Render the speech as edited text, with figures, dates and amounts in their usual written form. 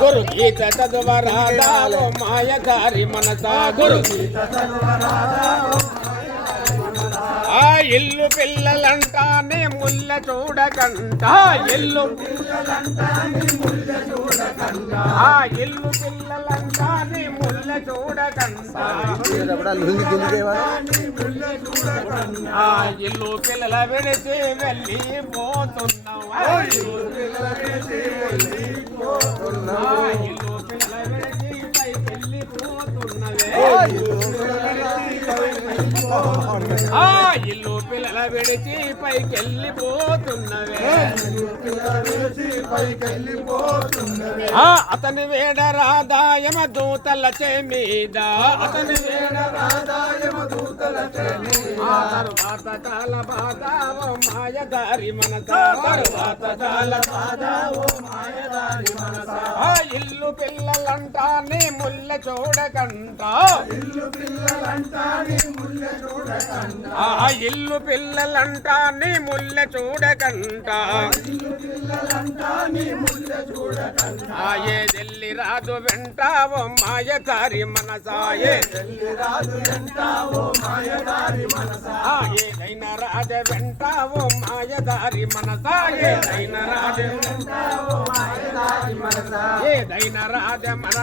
గురు గీత చదువరాదా ఓ మాయగారి మనసా గురు ఆ ఇల్లు పిల్లలంటానే ముల్ల చూడకంట ఇల్లు ఆ ఇల్లు పిల్లలంటానే ముల్ల చూడకంట ఆ ఇల్లు పిల్లల విడిచి వెళ్ళిపోతున్నావా ఇల్లు పిల్లల విడిచి పైకి వెళ్ళిపోతున్నవే ఆ ఇల్లు పిల్లల విడిచి పైకి వెళ్ళిపోతున్నవే అతని వేడ రాధాయమ దూతల మీద అతని వేడ రాధాయమ దూతల తరువాత కాల బాధావో మాయదారి మనసా తరువాత కాల బాధావో మాయదారి మనసా ఆ ఇల్లు పిల్లలంటానే ముల్ల చూడకంట ఇల్లు పిల్లలంటానే ముల్ల చూడకంట ఆ ఇల్లు పిల్లలంటానే ముల్ల చూడకంట ఇల్లు పిల్లలంటానే ముల్ల చూడకంట ఆ ఏ దిల్లి రాదు వెంటావో మాయదారి మనసా ఏ దిల్లి రాదు వెంటావో మాయదారి మనసా ఆ ఏదైనా రాజ వెంటావో మాయదారి మనసా ఏదైనా రాజ వెంటావో మాయదారి మనసా ఏదైనా రాజ మన